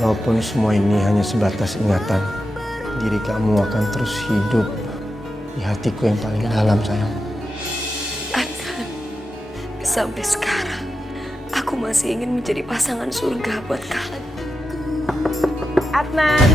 Walaupun semua ini hanya sebatas ingatan, diri kamu akan terus hidup di hatiku yang paling dalam, sayang. Adnan, sampai sekarang aku masih ingin menjadi pasangan surga buat kalian. Adnan.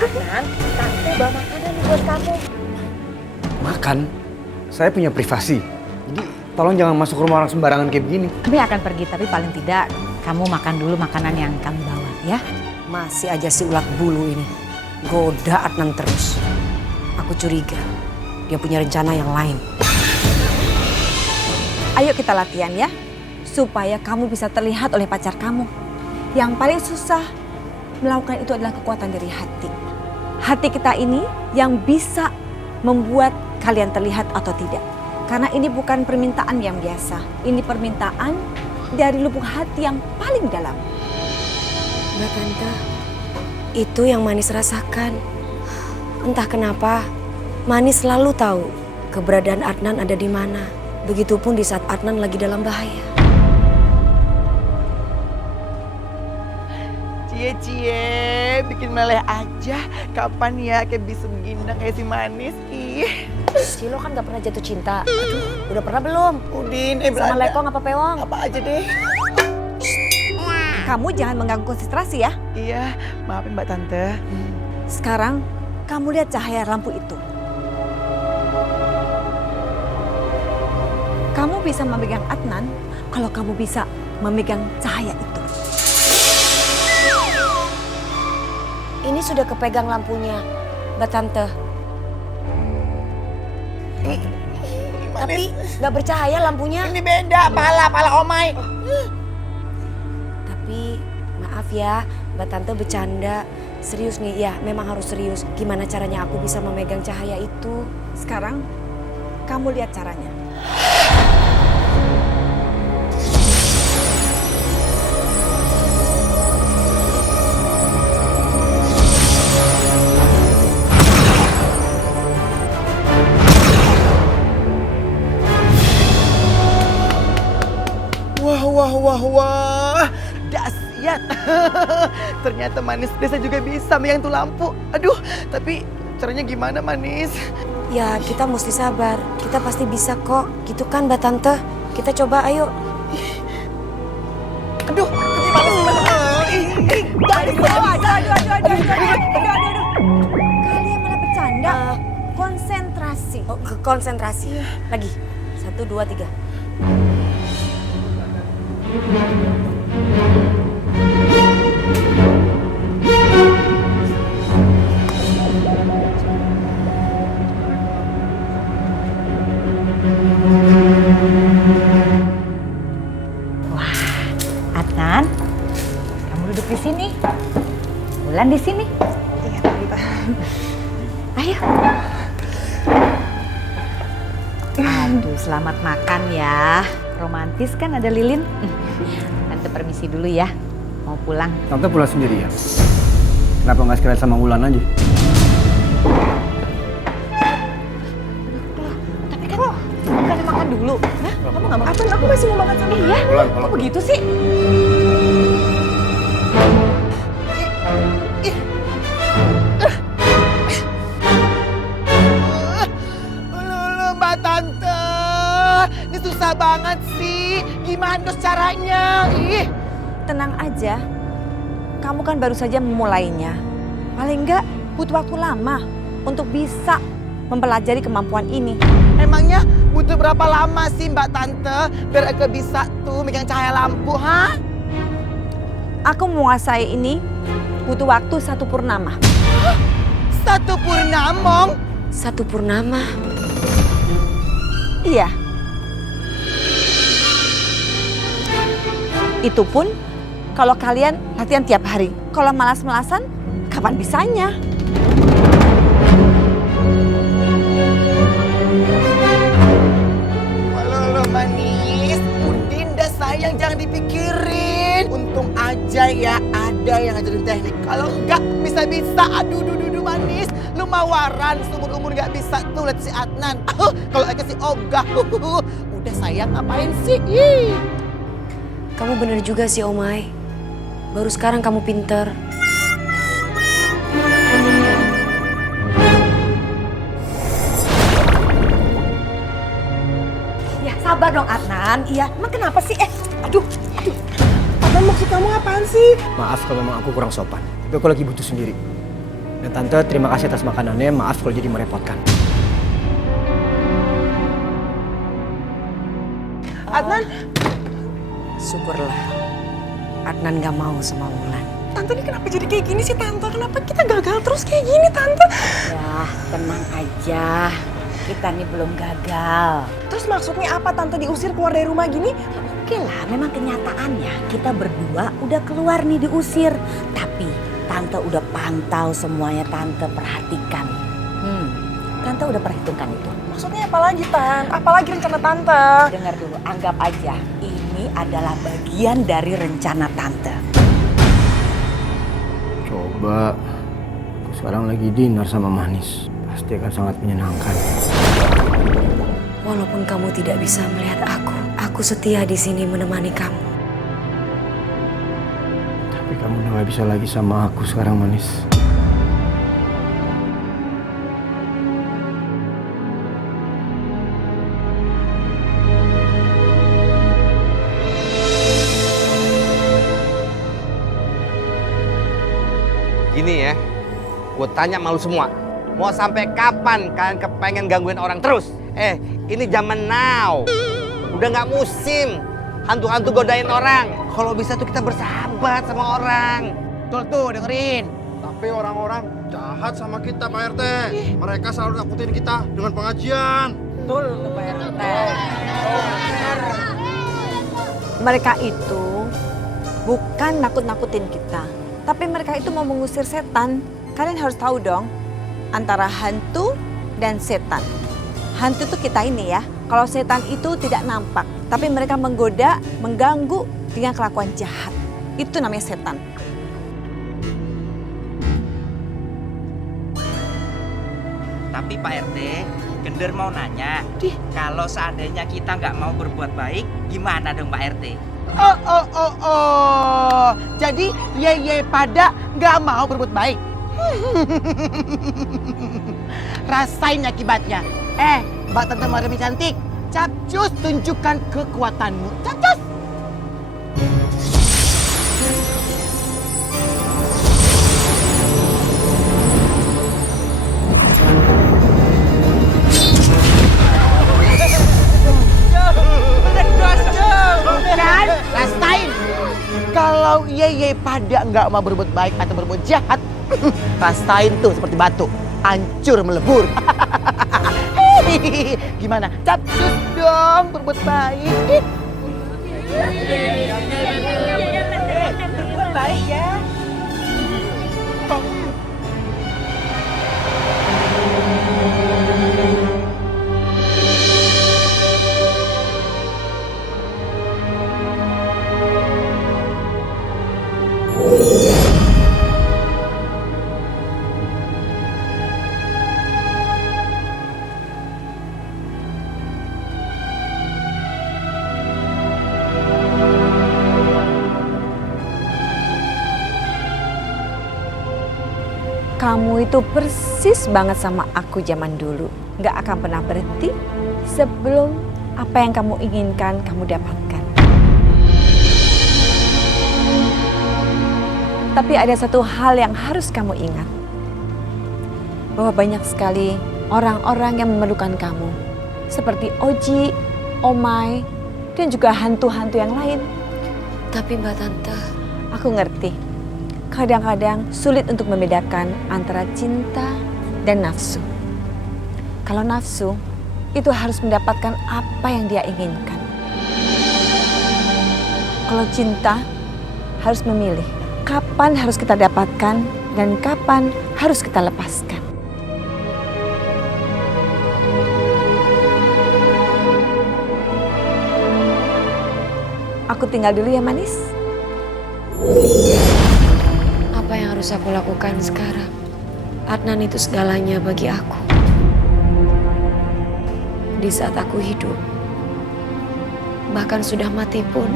Adnan, tante bawa makanan buat kamu. Makan? Saya punya privasi. Jadi tolong jangan masuk rumah orang sembarangan kayak begini. Kami akan pergi, tapi paling tidak kamu makan dulu makanan yang kami bawa, ya? Masih aja si ulat bulu ini. Goda Adnan terus. Aku curiga dia punya rencana yang lain. Ayo kita latihan ya, supaya kamu bisa terlihat oleh pacar kamu. Yang paling susah melakukan itu adalah kekuatan dari hati. Hati kita ini yang bisa membuat kalian terlihat atau tidak. Karena ini bukan permintaan yang biasa. Ini permintaan dari lubuk hati yang paling dalam. Mbak Tante, itu yang Manis rasakan. Entah kenapa, Manis selalu tahu keberadaan Adnan ada di mana. Begitupun di saat Adnan lagi dalam bahaya. Cie, bikin meleleh aja. Kapan ya kayak bisa begindang kayak si Manis? Ih. Si lo kan gak pernah jatuh cinta. Aduh, udah pernah belum? Udin, Sama lekong apa pewong? Apa aja deh. Kamu jangan mengganggu konsentrasi ya. Iya, maafin Mbak Tante. Sekarang kamu lihat cahaya lampu itu. Kamu bisa memegang Adnan kalau kamu bisa memegang cahaya itu. Ini sudah kepegang lampunya, Mbak Tante. Tapi nggak bercahaya lampunya. Ini beda, pala omai. Tapi maaf ya, Mbak Tante bercanda. Serius nih, ya memang harus serius. Gimana caranya aku bisa memegang cahaya itu? Sekarang kamu lihat caranya. Wah, dahsyat. Ternyata Manis desa juga bisa megang tuh lampu. Aduh, tapi caranya gimana Manis? Ya kita mesti sabar. Kita pasti bisa kok. Gitu kan Mbak Tante? Kita coba ayo. Aduh, gimana sih? Kalian malah bercanda. Konsentrasi. Oh, konsentrasi. Lagi. 1, 2, 3. Adnan, kamu duduk di sini. Bulan di sini. Iya, Tante. Ayo. Aduh, selamat makan ya. Romantis kan ada lilin. Tante permisi dulu ya. Mau pulang. Tante pulang sendiri ya? Kenapa nggak sekalian sama Wulan aja? Tapi kan bukan makan dulu. Hah? Kamu nggak makan? Aku masih mau makan sama dia. Kok begitu sih? Lulu, Mbak Tante. Ini susah banget sih. Gimana caranya? Ih. Tenang aja. Kamu kan baru saja memulainya. Paling enggak butuh waktu lama untuk bisa mempelajari kemampuan ini. Emangnya butuh berapa lama sih Mbak Tante biar aku bisa tuh megang cahaya lampu, ha? Aku menguasai ini butuh waktu 1 purnama. 1 purnamong? 1 purnama. Iya. Itu pun kalau kalian latihan tiap hari. Kalau malas-malasan, kapan bisanya? Lulu Manis, Udin dah sayang jangan dipikirin. Untung aja ya ada yang ngajarin teknik. Kalau enggak bisa-bisa aduh Manis. Lu mawaran seumur-umur gak bisa tuh lihat si Adnan. Kalau aku si Ogah. Udah sayang ngapain sih? Kamu bener juga sih Omai. Baru sekarang kamu pinter. Ya sabar dong Adnan. Iya, emang kenapa sih? Aduh. Adnan, maksud kamu apaan sih? Maaf kalau memang aku kurang sopan. Tapi aku lagi butuh sendiri. Dan Tante, terima kasih atas makanannya. Maaf kalau jadi merepotkan. Adnan, Syukurlah Adnan gak mau sama Wulan. Tante ini kenapa jadi kayak gini sih Tante? Kenapa kita gagal terus kayak gini Tante? Ya tenang aja, kita nih belum gagal. Terus maksudnya apa Tante diusir keluar dari rumah gini? Oke lah, memang kenyataannya kita berdua udah keluar nih diusir. Tapi Tante udah pantau semuanya, Tante perhatikan. Tante udah perhitungkan itu. Maksudnya apa lagi Tan? Apalagi rencana Tante? Dengar dulu, anggap aja ini adalah bagian dari rencana Tante. Coba, aku sekarang lagi dinner sama Manis. Pasti akan sangat menyenangkan. Walaupun kamu tidak bisa melihat aku setia di sini menemani kamu. Tapi kamu udah gak bisa lagi sama aku sekarang, Manis. Gini ya, gue tanya malu semua. Mau sampai kapan kalian kepengen gangguin orang terus? Ini zaman now. Udah nggak musim hantu-hantu godain orang. Kalau bisa tuh kita bersahabat sama orang. tuh dengerin. Tapi orang-orang jahat sama kita Pak RT. Mereka selalu nakutin kita dengan pengajian. Betul tuh Pak RT. Mereka itu bukan nakut-nakutin kita. Tapi mereka itu mau mengusir setan. Kalian harus tahu dong, antara hantu dan setan. Hantu itu kita ini ya. Kalau setan itu tidak nampak, tapi mereka menggoda, mengganggu dengan kelakuan jahat. Itu namanya setan. Tapi Pak RT, Gender mau nanya, kalau seandainya kita nggak mau berbuat baik, gimana dong Pak RT? Jadi ye pada nggak mau berbuat baik. Rasain akibatnya. Mbak Tante Maremi cantik, capcus tunjukkan kekuatanmu. Capcus. Kan? Rasain. Kalau ye pada nggak mau berbuat baik atau berbuat jahat, rasain tuh seperti batu, hancur melebur. Gimana? Capcus dong berbuat baik. Berbuat baik ya. Kamu itu persis banget sama aku zaman dulu. Gak akan pernah berhenti sebelum apa yang kamu inginkan kamu dapatkan. Tapi ada satu hal yang harus kamu ingat. Bahwa banyak sekali orang-orang yang memerlukan kamu. Seperti Oji, Omai, dan juga hantu-hantu yang lain. Tapi Mbak Tante, aku ngerti. Kadang-kadang sulit untuk membedakan antara cinta dan nafsu. Kalau nafsu, itu harus mendapatkan apa yang dia inginkan. Kalau cinta, harus memilih kapan harus kita dapatkan dan kapan harus kita lepaskan. Aku tinggal dulu ya Manis. apa yang harus aku lakukan sekarang? Adnan itu segalanya bagi aku. Di saat aku hidup, bahkan sudah mati pun,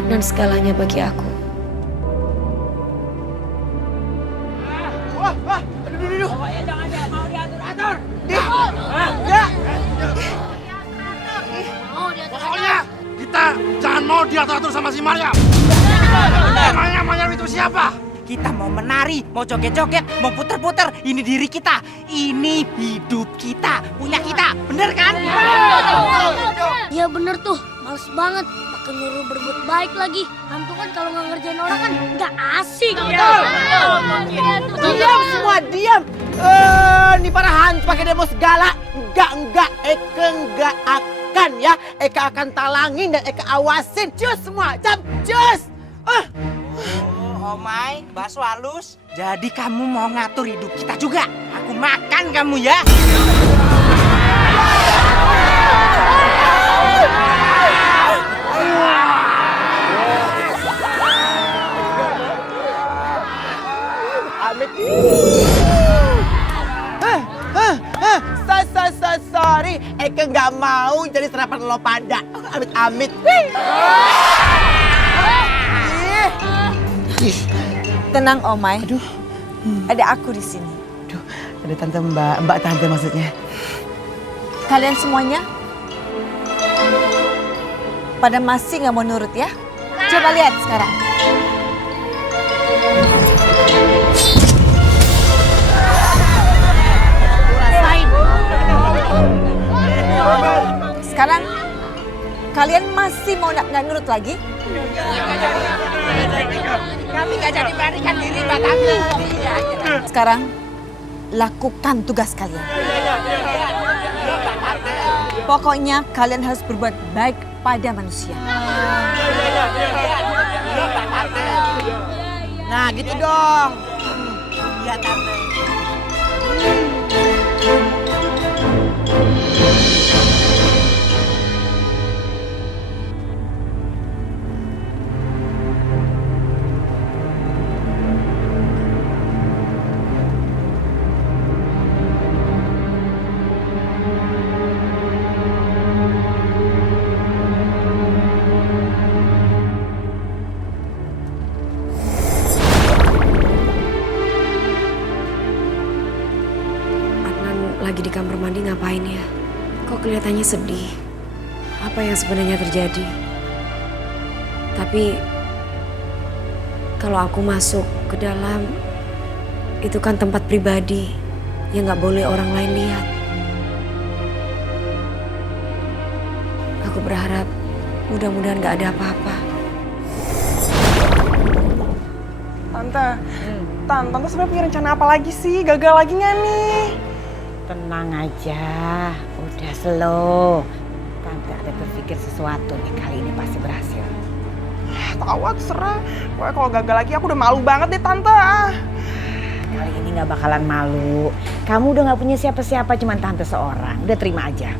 Adnan segalanya bagi aku. Pokoknya kita jangan mau diatur-atur sama si Maryam. Emangnya Maryam itu siapa? Kita mau menari, mau joget-joget, mau puter-puter. Ini diri kita, ini hidup kita, punya kita, bener kan? Iya bener tuh, males banget. Makin nyuruh berbuat baik lagi. Hantu kan kalau nggak ngerjain orang kan nggak asik. Diam semua, diam. Nih para hantu pakai demo segala. Enggak, Eka enggak akan ya. Eka akan talangin dan Eka awasin. Cus semua, cus. Oh my, bakso halus. Jadi kamu mau ngatur hidup kita juga? Aku makan kamu ya. Amit. Sorry, Eka nggak mau jadi serapan lo pada. Amit. Tenang Omai. Aduh. Ada aku di sini. Aduh, ada tante mbak tante maksudnya. Kalian semuanya pada masih nggak mau nurut ya? Coba lihat sekarang. Sekarang kalian masih mau nggak nurut lagi? Kami nggak jadi melarikan diri, Mbak Tante. Sekarang lakukan tugas kalian. Pokoknya kalian harus berbuat baik pada manusia. Nah, gitu dong. Iya, Tante. Lagi di kamar mandi ngapain ya? Kok kelihatannya sedih? Apa yang sebenarnya terjadi? Tapi kalau aku masuk ke dalam, itu kan tempat pribadi yang nggak boleh orang lain lihat. Aku berharap mudah-mudahan nggak ada apa-apa. Tante sebenarnya punya rencana apa lagi sih? Gagal lagi nggak nih? Tenang aja, udah slow. Tante ada berpikir sesuatu nih, kali ini pasti berhasil. Tahu terserah. Pokoknya kalau gagal lagi aku udah malu banget deh Tante. Kali ini nggak bakalan malu. Kamu udah nggak punya siapa-siapa, cuman Tante seorang. Udah terima aja.